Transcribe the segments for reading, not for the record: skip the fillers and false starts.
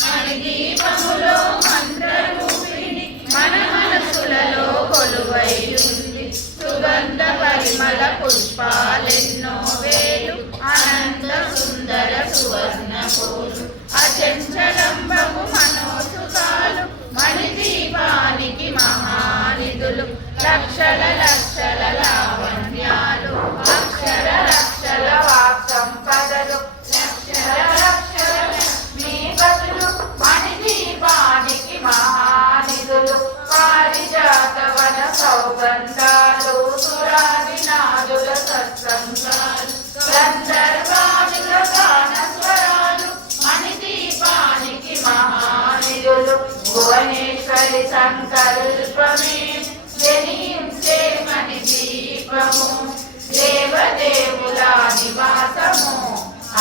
మణిదీపములో మంత్రరూపిణి మన మనసులలో కొలువై ఉంది. సుగంధ పరిమళ పుష్పాలెన్నో వేలు అనంత సుందర సువర్ణ పూలు అచంచలంబము మనోసుతాలు మణిదీపానికి మహానిధులు లక్షల లక్షల లావణ్యాలు అక్షర లక్షల వాక్ సంపదలు లక్షల లక్షల లక్ష్మీపతులు మణిదీపానికి మహానిధులు పారిజాత వన సౌగంధాలు సురాదినాదుల సత్సంగాలు గంధర్వాదుల గాన స్వరాలు మణిదీపానికి మహానిధులు భువనేశ్వరి సంకల్పమే జనించే మణిదీపము దేవదేవుల నివాసము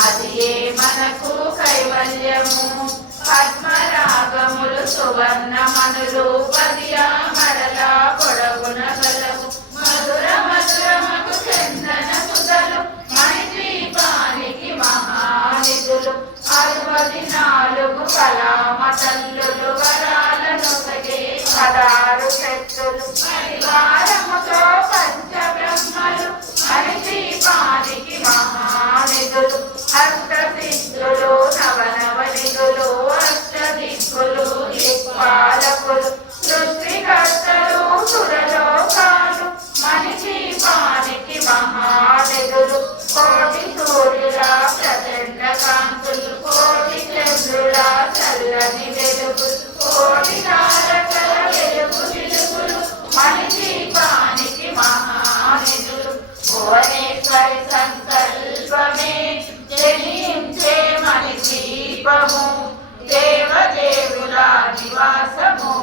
అది ఏ మనకు కైవల్యము పద్మరాగములు సువర్ణమనులు పదియా మడల పొడవున గలవు మధుర మధురమకు చందన సుధలు మణిదీపానికి మహానిధులు 64 కళామతల్లులు వరాలను సగే 16 శక్తులు పరివారముతో పంచబ్రహ్మలు మణిదీపానికి మహానిధులు అష్టసిద్ధులు నవనవనిధులు అష్టదిక్కులు దిక్పాలకులు సృష్టికర్తలు సురలోకాలు మణిదీపానికి మహానిధులు కోటి సూర్యుల ప్రచండ కాంతులు కోటి చంద్రుల చల్లని వెలుగులు కోటి తారకల వెలుగు చిలుకులు మణిదీపానికి మహానిధులు భువనేశ్వరి సంకల్పమే జనించే మణిదీపము దేవదేవుల నివాసము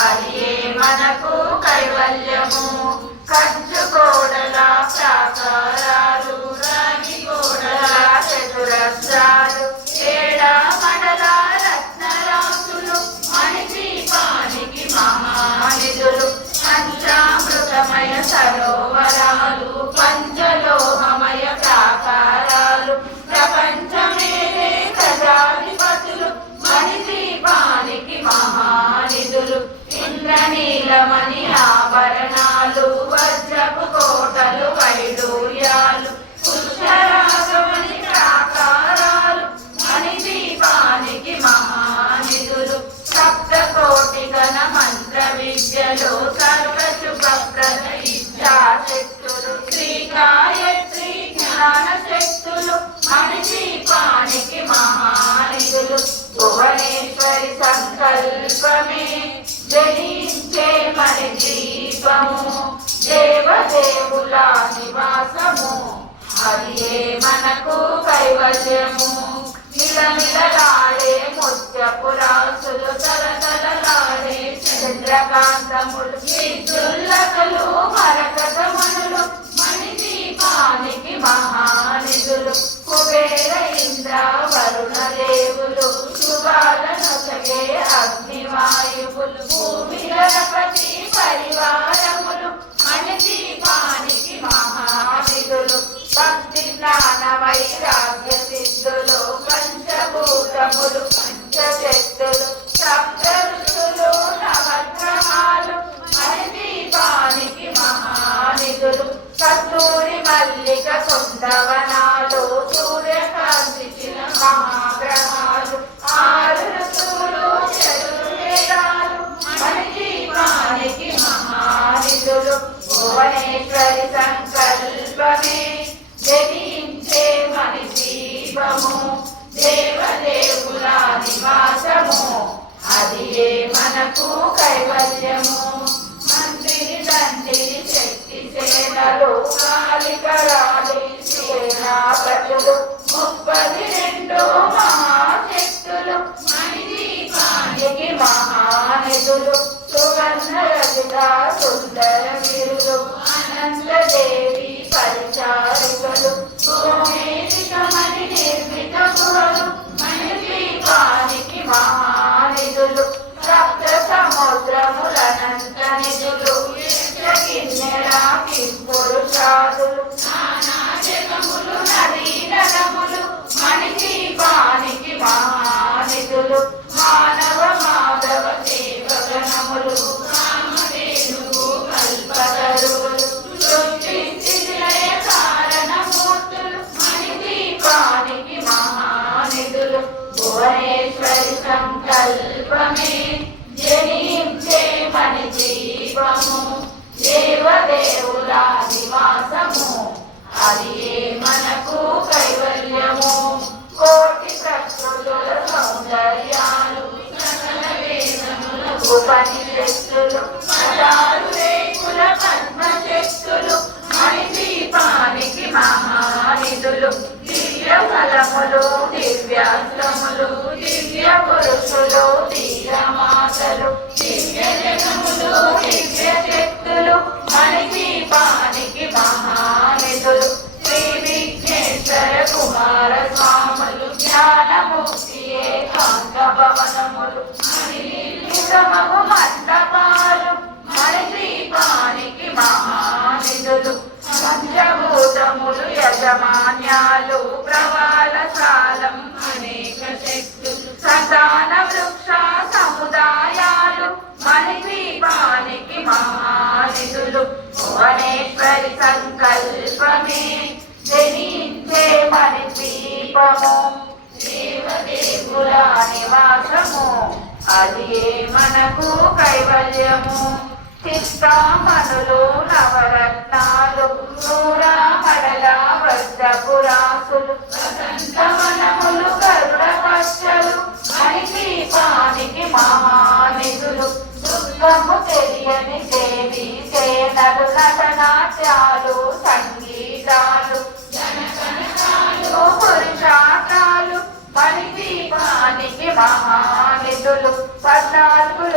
అది ఏ మనకు కైవల్యము కంచు కోడల ప్రాకారాలు రాగి కోడల చతురస్రాలు ఏడా మండల రత్నరాసులు మణిదీపానికి మహానిధులు పంచామృతమయ సరోవరాలు పంచలోహమయ ప్రాకారాలు ప్రపంచమేలే ప్రజాధిపతులు మణిదీపానికి మహానిధులు ఇంద్రనీలమణి ఆభరణాలు వజ్రపు కోటలు వైడూర్యాలు పుష్కరాగమణి ప్రాకారాలు మణిదీపానికి మహానిధులు సప్తకోటి గణ మంత్ర విద్యలు సర్వశుభప్రద ఇచ్ఛాశక్తులు శ్రీగాయత్రి జ్ఞాన శక్తులు మణిదీపానికి మహానిధులు భువనేశ్వరి సంకల్పమే జనించే మణిదీపము దేవదేవుల నివాసము అది ఏ మనకు కైవల్యము మిలమిలలాడే ముత్యపు రాసులు తలతలలాడే చంద్రకాంతములు విద్యుల్లకలు మరకతమణులు మణిదీపానికి మహానిధులు కుబేర ఇంద్ర వరుణ దేవులు శుభాలనొసగే అగ్నివాయువులు భూమి గణపతి పరివారములు మణిదీపానికి మహానిధులు భక్తి జ్ఞాన వైరాగ్య సిద్ధులు పంచభూతములు పంచశక్తులు సప్త ఋషులు నవగ్రహాలు మణిదీపానికి మహానిధులు కస్తూరి మల్లిక కుందవనాలు సూర్యకాంతిచిన మహాగ్రహాలు 6 ఋతువులు చతుర్వేదాలు మణిదీపానికి మహానిధులు భువనేశ్వరి సంకల్పమే జనించే మణిదీపము దేవదేవుల నివాసము అది ఏ మనకు కైవల్యము మంత్రిని తండ్రిని శక్తి సేనలు కాలికరాలి సేనాపతులు 32 మహాశక్తులు మణిదీపానికి మహానిధులు సుగంధ రచిత సుందర గిరులు అనంతదేవి పరిచారికలు భూమేదికమణి నిర్మిత గుహలు మణిదీపానికి మహానిధులు సప్త సముద్రములనంత నిధులు కిన్నెర కింపురుషాదులు నానా జగములు నదీ నదములు మణిదీపానికి మహానిధులు సంకల్పమే జనించే మణి దీపము దేవదేవుల నివాసము అది మనకు కైవల్యము కోటి ప్రకృతుల సౌందర్యాలు సకల వేదముల ఉపనిషత్తులు పదాలు రేకుల పద్మశక్తులు మణి దీపానికి మహానిధులు దివ్య ఫలములు దివ్యాస్త్రములు దివ్య పురుషులు ధీరమాతలు దివ్య జగములు దివ్య శక్తులు మణి దీపానికి మహానిధులు శ్రీ విఘ్నేశ్వర కుమార స్వాములు జ్ఞానముక్తి ఏకాంత భవనములు మణిమగు మండపాలు మణి దీపానికి మహానిధులు పంచభూతములు యజమాన్యాలు ప్రవాళశాలం అనేక శక్తులు సంతాన వృక్ష సముదాయాలు మణి దీపానికి మహానిధులు భువనేశ్వరి సంకల్పమే జనించే మణి దీపము దేవదేవుల నివాసము అది మనకు కైవల్యము చిత్తామణులు నవరత్నాలు నూరామడల వజ్రపురాసులు వసంతవనములు గరుడ పచ్చలు మణి దీపానికి మహానిధులు దుర్గము తెలియని దేవి సేనలు నటనాట్యాలు సంగీతాలు జనగణాలు పురుషార్థాలు మణి దీపానికి మహానిధులు 14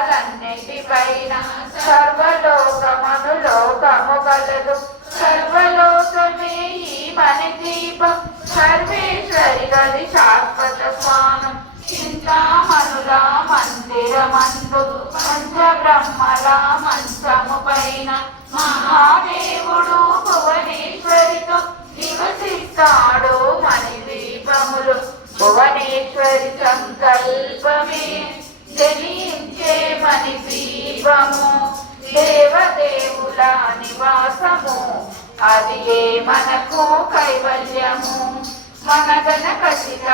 లోకాలన్నిటిపైన సర్వలోకమను లోకము కలదు సర్వలోకమే ఈ మణి దీపం సర్వేశ్వరి గది శాశ్వత స్వానం చింతామణుల మందిరమందు పంచబ్రహ్మల మంచము పైన మహాదేవుడు భువనేశ్వరితో నివసిస్తాడు మణి దీపములు భువనేశ్వరి సంకల్పమే జనించే మణి దీపము దేవదేవుల నివాసము అది మనకు కైవల్యము మనగన కసిత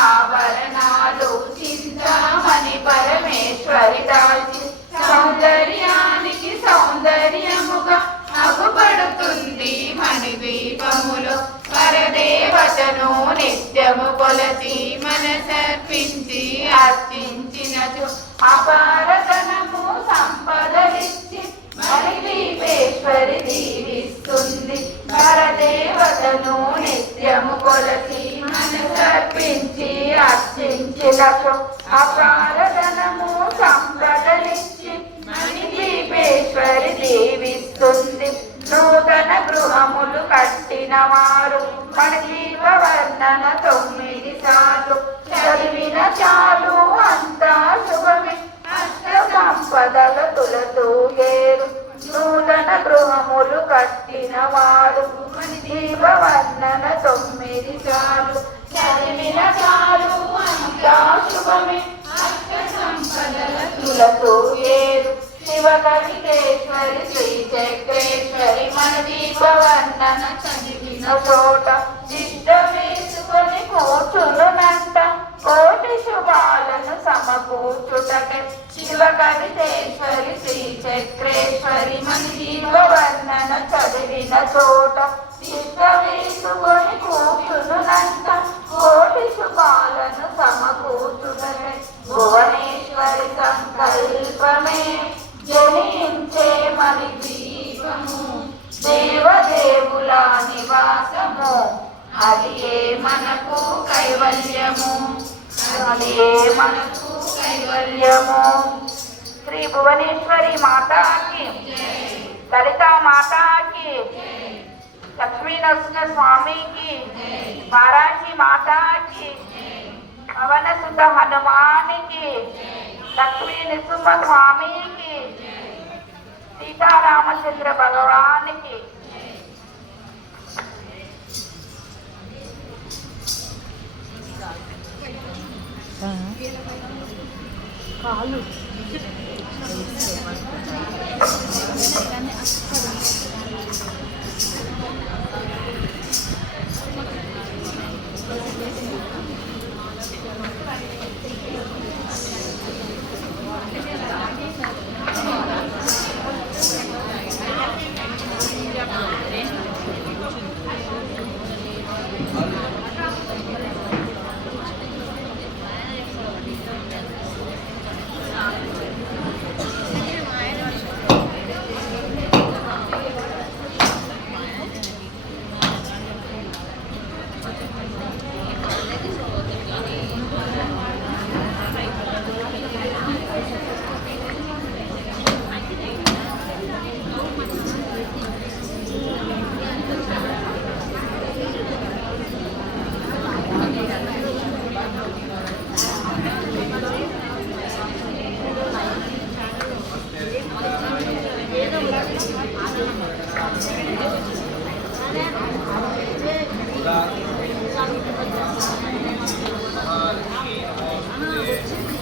ఆభరణాలు చింతామణి పరమేశ్వరి దాల్చి సౌందర్యానికి సౌందర్యముగా అగుపడుతుంది మణి దీపములు పరదేవతను నిత్యము కొలసి మనసర్పించి అర్చించినచు అపారధనము సంపదలిచ్చి మణి దీపేశ్వరి దీవిస్తుంది పరదేవతను నిత్యము కొలసి మనసర్పించి అర్చించినచు అపారధనము సంపదలిచ్చి మణి దీపేశ్వరి దీవిస్తుంది నూతన గృహములు కట్టిన వారు మణి దీప వర్ణన 9 సార్లు చదివిన చాలు అంతా శుభమే అష్ట సంపదల తులతూగేరు నూతన గృహములు కట్టిన వారు మణి దీప వర్ణన 9 సార్లు చదివిన చాలు అంతా శుభమే అష్ట సంపదల తులతూగేరు శివకవితేశ్వరి శ్రీ చక్రేశ్వరి మణి దీప వర్ణన చదివిన చోట చిట్ట వేసుకొని కూర్చునునంట కోటి శుభాలను సమకూర్చుటకే శివకవితేశ్వరి శ్రీ చక్రేశ్వరి మణి దీప వర్ణన చదివిన చోట చిట్ట వేసుకొని కూర్చునునంట కోటి శుభాలను సమకూర్చుటకే భువనేశ్వరి సంకల్పమే జనించే మణి దీపము దేవదేవుల నివాసము అది మనకు కైవల్యము అది మనకు కైవల్యము శ్రీ భువనేశ్వరి మాతాకి లలితా మాతాకి లక్ష్మీ నరసింహ స్వామికి వారాహి మాతాకి పవన సుత హనుమానికి లక్ష్మీ నృసింహ స్వామికి సీతారామచంద్ర భగవానికి కాలు ఉదా